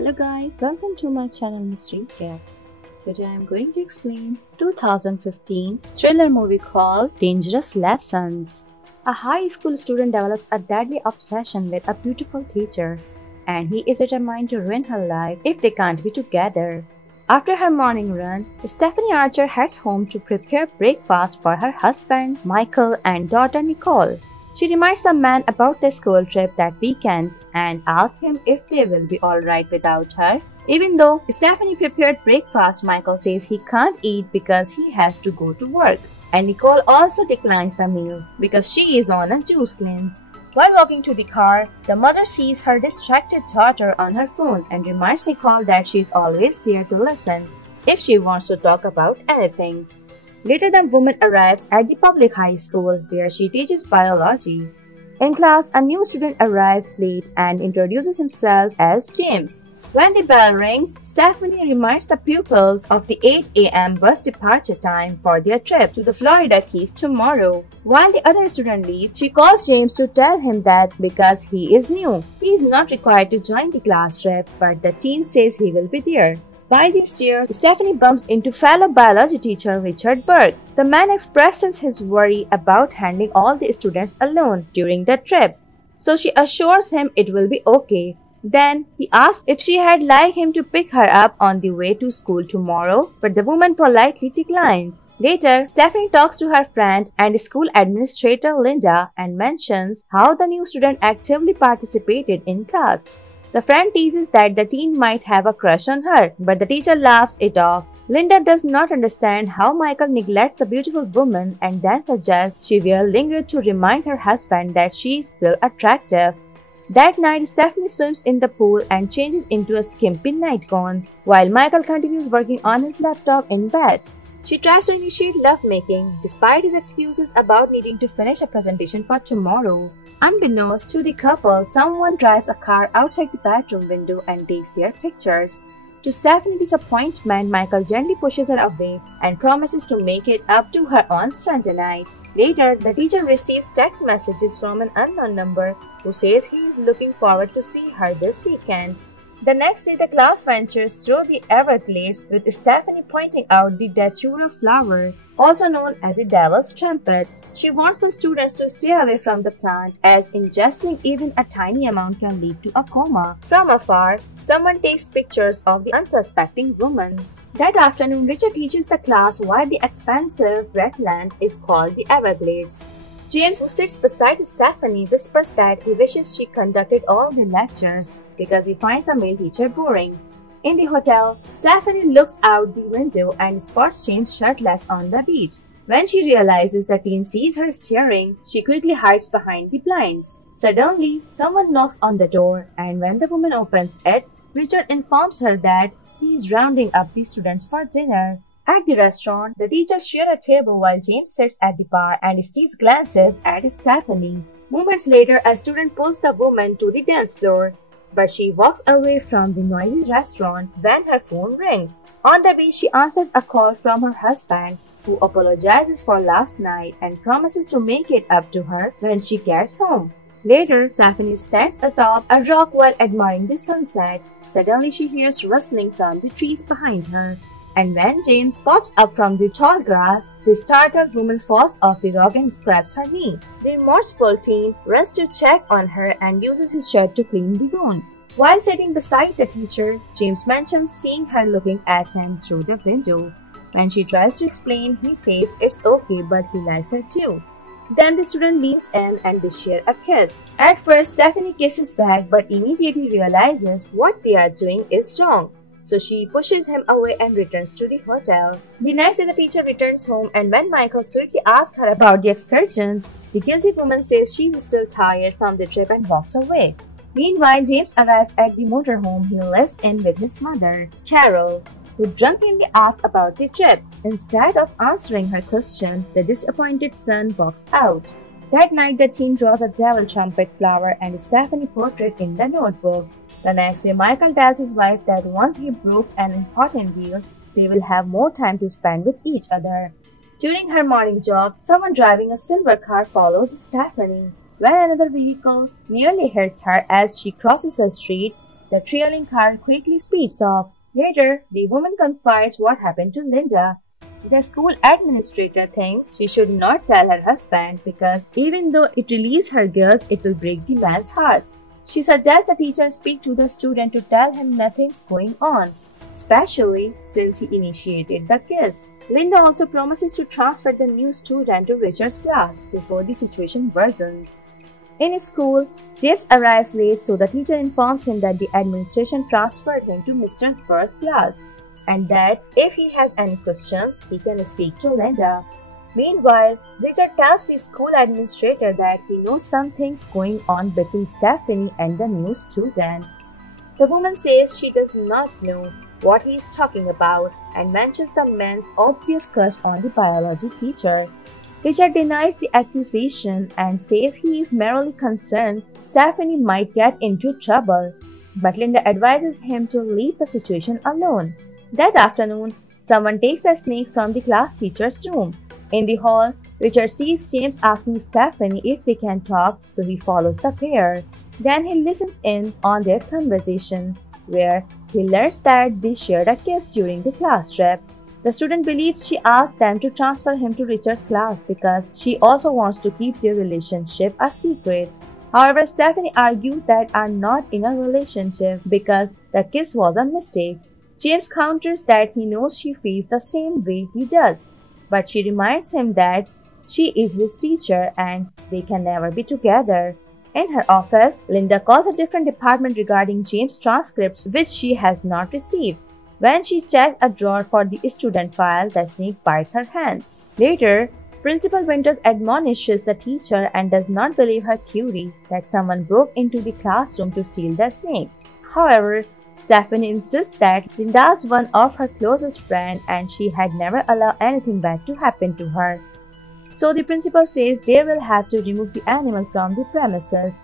Hello guys, welcome to my channel Mystery Cat. Today I am going to explain 2015 thriller movie called Dangerous Lessons. A high school student develops a deadly obsession with a beautiful teacher, and he is determined to ruin her life if they can't be together. After her morning run, Stephanie Archer heads home to prepare breakfast for her husband, Michael, and daughter Nicole. She reminds the man about the school trip that weekend and asks him if they will be alright without her. Even though Stephanie prepared breakfast, Michael says he can't eat because he has to go to work. And Nicole also declines the meal because she is on a juice cleanse. While walking to the car, the mother sees her distracted daughter on her phone and reminds Nicole that she is always there to listen if she wants to talk about anything. Later, the woman arrives at the public high school where she teaches biology. In class, a new student arrives late and introduces himself as James. When the bell rings, Stephanie reminds the pupils of the 8 a.m. bus departure time for their trip to the Florida Keys tomorrow. While the other student leaves, she calls James to tell him that because he is new, he is not required to join the class trip, but the teen says he will be there. By the stairs, Stephanie bumps into fellow biology teacher Richard Burke. The man expresses his worry about handling all the students alone during the trip, so she assures him it will be okay. Then he asks if she had like him to pick her up on the way to school tomorrow, but the woman politely declines. Later, Stephanie talks to her friend and school administrator Linda and mentions how the new student actively participated in class. The friend teases that the teen might have a crush on her, but the teacher laughs it off. Linda does not understand how Michael neglects the beautiful woman and then suggests she will linger to remind her husband that she is still attractive. That night, Stephanie swims in the pool and changes into a skimpy nightgown, while Michael continues working on his laptop in bed. She tries to initiate lovemaking, despite his excuses about needing to finish a presentation for tomorrow. Unbeknownst to the couple, someone drives a car outside the bedroom window and takes their pictures. To Stephanie's disappointment, Michael gently pushes her away and promises to make it up to her on Sunday night. Later, the teacher receives text messages from an unknown number who says he is looking forward to see her this weekend. The next day, the class ventures through the Everglades with Stephanie pointing out the datura flower, also known as the devil's trumpet. She wants the students to stay away from the plant as ingesting even a tiny amount can lead to a coma. From afar, someone takes pictures of the unsuspecting woman. That afternoon, Richard teaches the class why the expansive wetland is called the Everglades. James, who sits beside Stephanie, whispers that he wishes she conducted all the lectures because he finds the male teacher boring. In the hotel, Stephanie looks out the window and spots James shirtless on the beach. When she realizes the teen sees her staring, she quickly hides behind the blinds. Suddenly, someone knocks on the door, and when the woman opens it, Richard informs her that he is rounding up the students for dinner. At the restaurant, the teachers share a table while James sits at the bar and Steve glances at Stephanie. Moments later, a student pulls the woman to the dance floor, but she walks away from the noisy restaurant when her phone rings. On the beach, she answers a call from her husband, who apologizes for last night and promises to make it up to her when she gets home. Later, Stephanie stands atop a rock while admiring the sunset. Suddenly, she hears rustling from the trees behind her. And when James pops up from the tall grass, the startled woman falls off the rock and scrapes her knee. The remorseful teen runs to check on her and uses his shirt to clean the wound. While sitting beside the teacher, James mentions seeing her looking at him through the window. When she tries to explain, he says it's okay, but he likes her too. Then the student leans in and they share a kiss. At first, Stephanie kisses back but immediately realizes what they are doing is wrong. So she pushes him away and returns to the hotel. The next day, the teacher returns home, and when Michael sweetly asks her about the excursions, the guilty woman says she is still tired from the trip and walks away. Meanwhile, James arrives at the motorhome he lives in with his mother, Carol, who drunkenly asks about the trip. Instead of answering her question, the disappointed son walks out. That night, the teen draws a devil trumpet flower and Stephanie portrait in the notebook. The next day, Michael tells his wife that once he brooks an important deal, they will have more time to spend with each other. During her morning jog, someone driving a silver car follows Stephanie. When another vehicle nearly hits her as she crosses the street, The trailing car quickly speeds off. Later, the woman confides what happened to Linda. The school administrator thinks she should not tell her husband because even though it relieves her guilt, it will break the man's heart. She suggests the teacher speak to the student to tell him nothing's going on, especially since he initiated the kiss. Linda also promises to transfer the new student to Richard's class before the situation worsens. In school, James arrives late, so the teacher informs him that the administration transferred him to Mr. Burke's class and that if he has any questions, he can speak to Linda. Meanwhile, Richard tells the school administrator that he knows something's going on between Stephanie and the new student. The woman says she does not know what he is talking about and mentions the man's obvious crush on the biology teacher. Richard denies the accusation and says he is merely concerned Stephanie might get into trouble, but Linda advises him to leave the situation alone. That afternoon, someone takes the snake from the class teacher's room. In the hall, Richard sees James asking Stephanie if they can talk, so he follows the pair. Then he listens in on their conversation, where he learns that they shared a kiss during the class trip. The student believes she asked them to transfer him to Richard's class because she also wants to keep their relationship a secret. However, Stephanie argues that are not in a relationship because the kiss was a mistake. James counters that he knows she feels the same way he does, but she reminds him that she is his teacher and they can never be together. In her office, Linda calls a different department regarding James' transcripts which she has not received. When she checks a drawer for the student file, the snake bites her hand. Later, Principal Winters admonishes the teacher and does not believe her theory that someone broke into the classroom to steal the snake. However, Stephanie insists that Linda's one of her closest friends and she had never allowed anything bad to happen to her. So the principal says they will have to remove the animal from the premises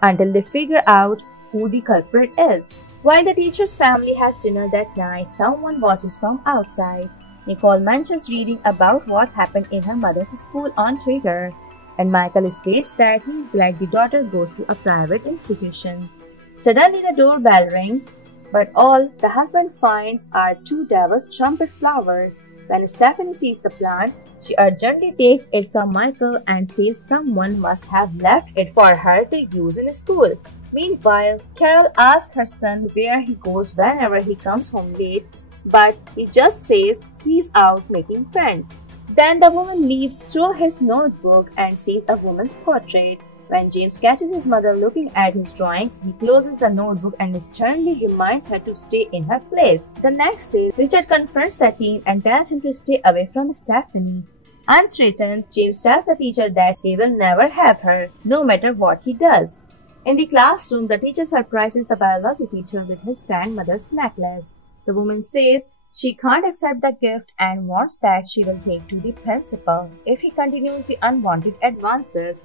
until they figure out who the culprit is. While the teacher's family has dinner that night, someone watches from outside. Nicole mentions reading about what happened in her mother's school on Twitter, and Michael states that he is glad the daughter goes to a private institution. Suddenly the doorbell rings, but all the husband finds are two devil's trumpet flowers. When Stephanie sees the plant, she urgently takes it from Michael and says someone must have left it for her to use in school. Meanwhile, Carol asks her son where he goes whenever he comes home late, but he just says he's out making friends. Then the woman leaves through his notebook and sees a woman's portrait. When James catches his mother looking at his drawings, he closes the notebook and sternly reminds her to stay in her place. The next day, Richard confronts the teen and tells him to stay away from Stephanie. Unthreatened, James tells the teacher that he will never have her, no matter what he does. In the classroom, the teacher surprises the biology teacher with his grandmother's necklace. The woman says she can't accept the gift and wants that she will take to the principal if he continues the unwanted advances.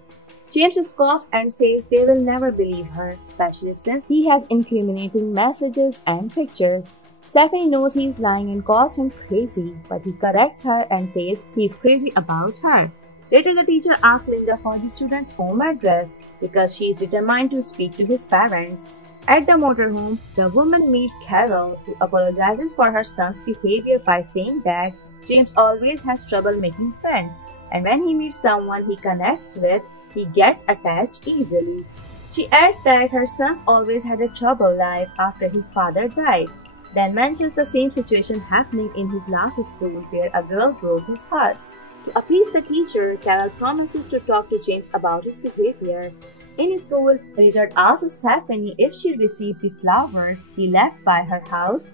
James scoffs and says they will never believe her, especially since he has incriminating messages and pictures. Stephanie knows he is lying and calls him crazy, but he corrects her and says he is crazy about her. Later, the teacher asks Linda for the student's home address because she is determined to speak to his parents. At the motorhome, the woman meets Carol, who apologizes for her son's behavior by saying that James always has trouble making friends, and when he meets someone he connects with, he gets attached easily. She adds that her son's always had a troubled life after his father died, then mentions the same situation happening in his last school where a girl broke his heart. To appease the teacher, Carol promises to talk to James about his behavior. In school, Richard asks Stephanie if she received the flowers he left by her house.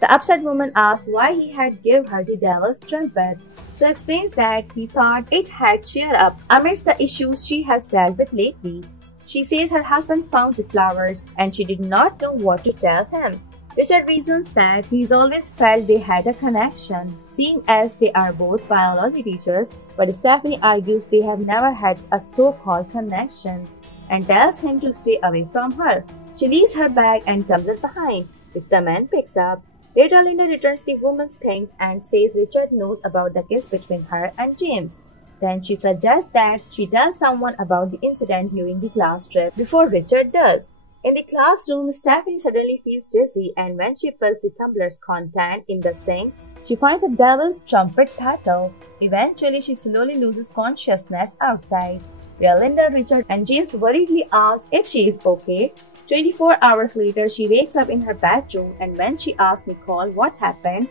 The upset woman asks why he had given her the devil's trumpet, so explains that he thought it had cheered up amidst the issues she has dealt with lately. She says her husband found the flowers and she did not know what to tell him. Richard reasons that he's always felt they had a connection, seeing as they are both biology teachers, but Stephanie argues they have never had a so-called connection and tells him to stay away from her. She leaves her bag and tumbles behind, which the man picks up. Later, Linda returns the woman's things and says Richard knows about the kiss between her and James. Then she suggests that she tells someone about the incident during the class trip before Richard does. In the classroom, Stephanie suddenly feels dizzy, and when she fills the tumbler's content in the sink, she finds a devil's trumpet battle. Eventually, she slowly loses consciousness outside, where Linda, Richard, and James worriedly ask if she is okay. 24 hours later, she wakes up in her bedroom, and when she asks Nicole what happened,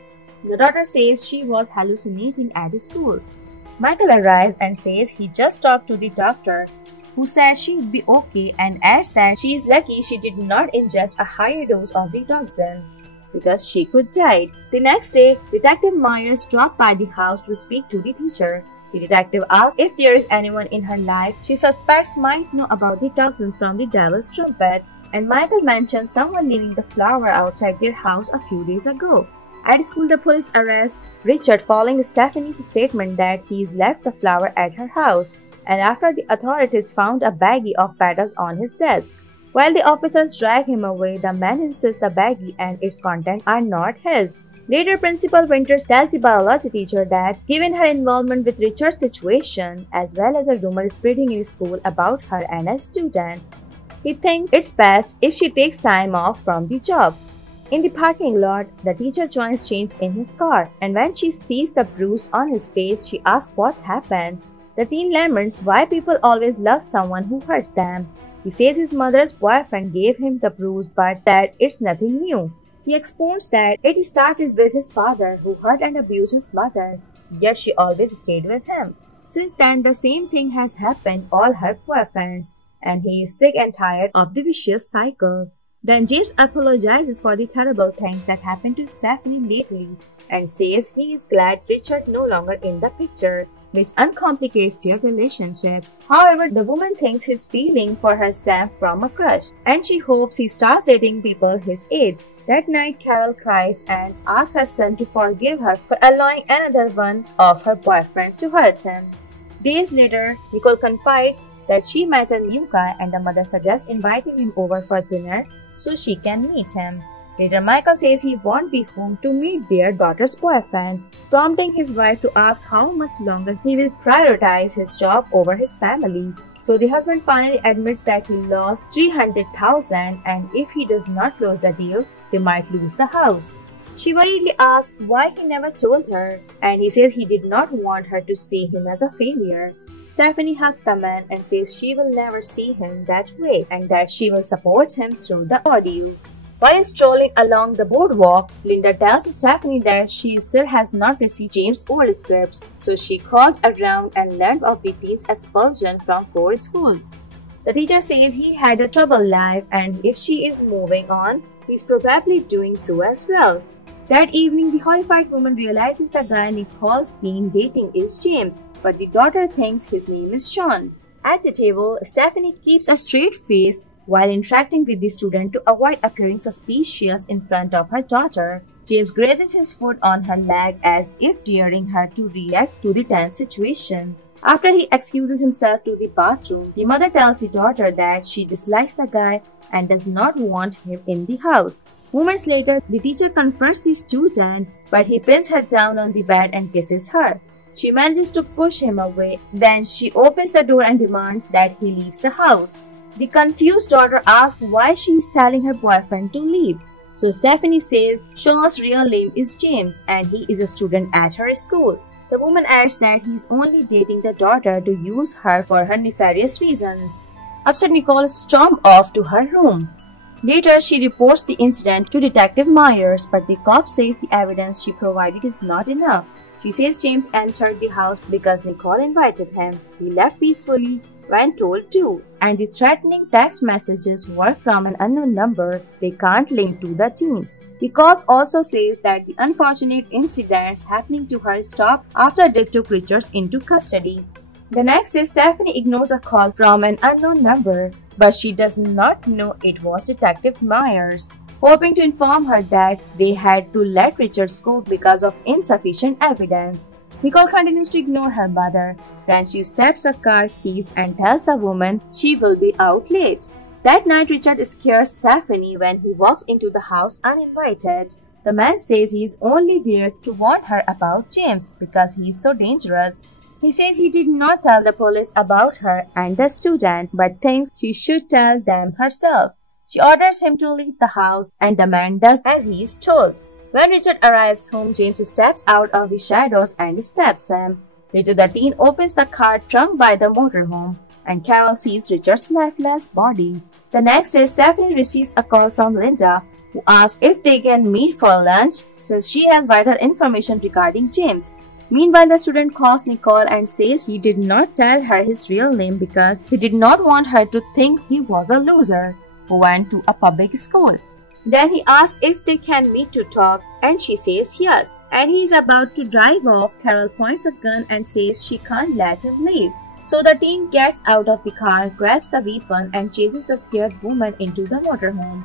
the daughter says she was hallucinating at the school. Michael arrives and says he just talked to the doctor, who said she would be okay, and adds that she is lucky she did not ingest a higher dose of the toxin, because she could die. The next day, Detective Myers dropped by the house to speak to the teacher. The detective asks if there is anyone in her life she suspects might know about the toxin from the devil's trumpet, and Michael mentions someone leaving the flower outside their house a few days ago. At school, the police arrest Richard following Stephanie's statement that he's left the flower at her house, and after the authorities found a baggie of petals on his desk. While the officers drag him away, the man insists the baggie and its contents are not his. Later, Principal Winters tells the biology teacher that, given her involvement with Richard's situation, as well as a rumor spreading in school about her and a student, he thinks it's best if she takes time off from the job. In the parking lot, the teacher joins James in his car, and when she sees the bruise on his face, she asks what happened. The teen laments why people always love someone who hurts them. He says his mother's boyfriend gave him the bruise, but that it's nothing new. He explains that it started with his father, who hurt and abused his mother, yet she always stayed with him. Since then, the same thing has happened all her boyfriends, and he is sick and tired of the vicious cycle. Then James apologizes for the terrible things that happened to Stephanie lately, and says he is glad Richard no longer in the picture, which uncomplicates their relationship. However, the woman thinks his feeling for her stem from a crush, and she hopes he starts dating people his age. That night, Carol cries and asks her son to forgive her for allowing another one of her boyfriends to hurt him. Days later, Nicole confides that she met a new guy, and the mother suggests inviting him over for dinner so she can meet him. Later, Michael says he won't be home to meet their daughter's boyfriend, prompting his wife to ask how much longer he will prioritize his job over his family. So the husband finally admits that he lost $300,000, and if he does not close the deal, they might lose the house. She worriedly asks why he never told her, and he says he did not want her to see him as a failure. Stephanie hugs the man and says she will never see him that way, and that she will support him through the ordeal. While strolling along the boardwalk, Linda tells Stephanie that she still has not received James' old scripts, so she called around and learned of the teen's expulsion from 4 schools. The teacher says he had a troubled life, and if she is moving on, he's probably doing so as well. That evening, the horrified woman realizes the guy Nicole's been dating is James, but the daughter thinks his name is Sean. At the table, Stephanie keeps a straight face while interacting with the student to avoid appearing suspicious in front of her daughter. James grazes his foot on her leg as if daring her to react to the tense situation. After he excuses himself to the bathroom, the mother tells the daughter that she dislikes the guy and does not want him in the house. Moments later, the teacher confronts the student, but he pins her down on the bed and kisses her. She manages to push him away. Then she opens the door and demands that he leaves the house. The confused daughter asks why she is telling her boyfriend to leave. So Stephanie says Sean's real name is James and he is a student at her school. The woman adds that he is only dating the daughter to use her for her nefarious reasons. Upset, Nicole storms off to her room. Later, she reports the incident to Detective Myers, but the cop says the evidence she provided is not enough. She says James entered the house because Nicole invited him. He left peacefully when told to, and the threatening text messages were from an unknown number they can't link to the teen. The cop also says that the unfortunate incidents happening to her stopped after they took Richards into custody. The next day, Stephanie ignores a call from an unknown number, but she does not know it was Detective Myers, hoping to inform her that they had to let Richards go because of insufficient evidence. Nicole continues to ignore her mother. Then she steps the car keys and tells the woman she will be out late. That night, Richard scares Stephanie when he walks into the house uninvited. The man says he is only there to warn her about James because he is so dangerous. He says he did not tell the police about her and the student, but thinks she should tell them herself. She orders him to leave the house, and the man does as he is told. When Richard arrives home, James steps out of the shadows and stabs him. Later, the teen opens the car trunk by the motorhome, and Carol sees Richard's lifeless body. The next day, Stephanie receives a call from Linda, who asks if they can meet for lunch since she has vital information regarding James. Meanwhile, the student calls Nicole and says he did not tell her his real name because he did not want her to think he was a loser who went to a public school. Then he asks if they can meet to talk, and she says yes. And he is about to drive off. Carol points a gun and says she can't let him leave. So the teen gets out of the car, grabs the weapon, and chases the scared woman into the motorhome.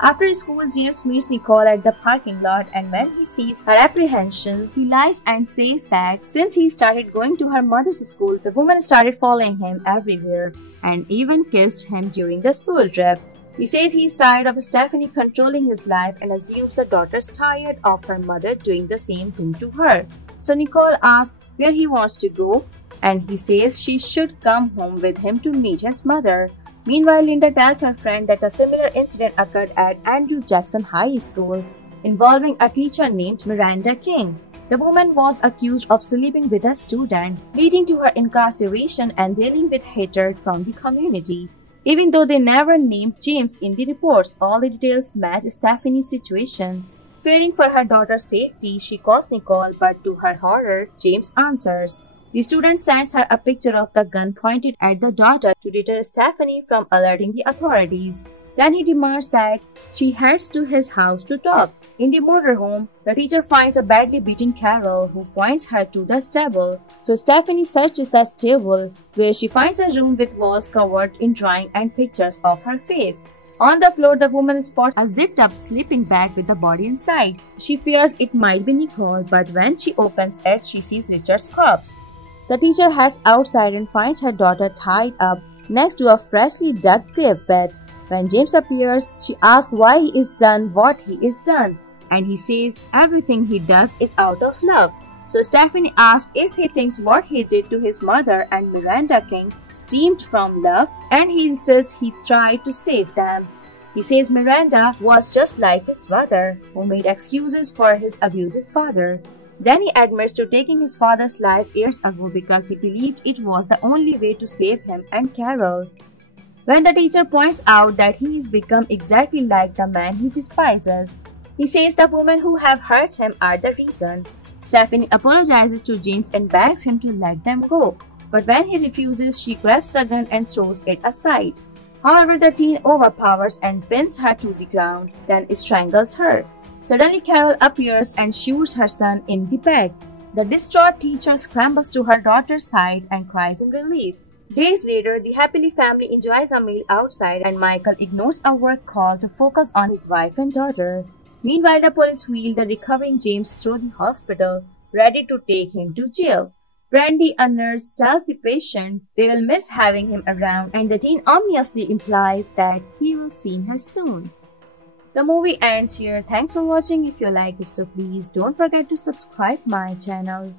After school, James meets Nicole at the parking lot, and when he sees her apprehension, he lies and says that since he started going to her mother's school, the woman started following him everywhere and even kissed him during the school trip. He says he is tired of Stephanie controlling his life and assumes the daughter's tired of her mother doing the same thing to her. So Nicole asks where he wants to go, and he says she should come home with him to meet his mother. Meanwhile, Linda tells her friend that a similar incident occurred at Andrew Jackson High School involving a teacher named Miranda King. The woman was accused of sleeping with a student, leading to her incarceration and dealing with hatred from the community. Even though they never named James in the reports, all the details match Stephanie's situation. Fearing for her daughter's safety, she calls Nicole, but to her horror, James answers. The student sends her a picture of the gun pointed at the daughter to deter Stephanie from alerting the authorities. Then he demands that she heads to his house to talk. In the motorhome, the teacher finds a badly beaten Carol, who points her to the stable. So Stephanie searches the stable, where she finds a room with walls covered in drawing and pictures of her face. On the floor, the woman spots a zipped-up sleeping bag with the body inside. She fears it might be Nicole, but when she opens it, she sees Richard's corpse. The teacher heads outside and finds her daughter tied up next to a freshly dug grave pit. When James appears, she asks why he is done what he is done, and he says everything he does is out of love. So Stephanie asks if he thinks what he did to his mother and Miranda King stemmed from love, and he insists he tried to save them. He says Miranda was just like his mother, who made excuses for his abusive father. Then he admits to taking his father's life years ago because he believed it was the only way to save him and Carol. When the teacher points out that he has become exactly like the man he despises, he says the women who have hurt him are the reason. Stephanie apologizes to James and begs him to let them go, but when he refuses, she grabs the gun and throws it aside. However, the teen overpowers and pins her to the ground, then strangles her. Suddenly, Carol appears and shoots her son in the back. The distraught teacher scrambles to her daughter's side and cries in relief. Days later, the happily family enjoys a meal outside, and Michael ignores a work call to focus on his wife and daughter. Meanwhile, the police wheel the recovering James through the hospital, ready to take him to jail. Brandy, a nurse, tells the patient they will miss having him around, and the teen ominously implies that he will see her soon. The movie ends here. Thanks for watching. If you like it, so please don't forget to subscribe my channel.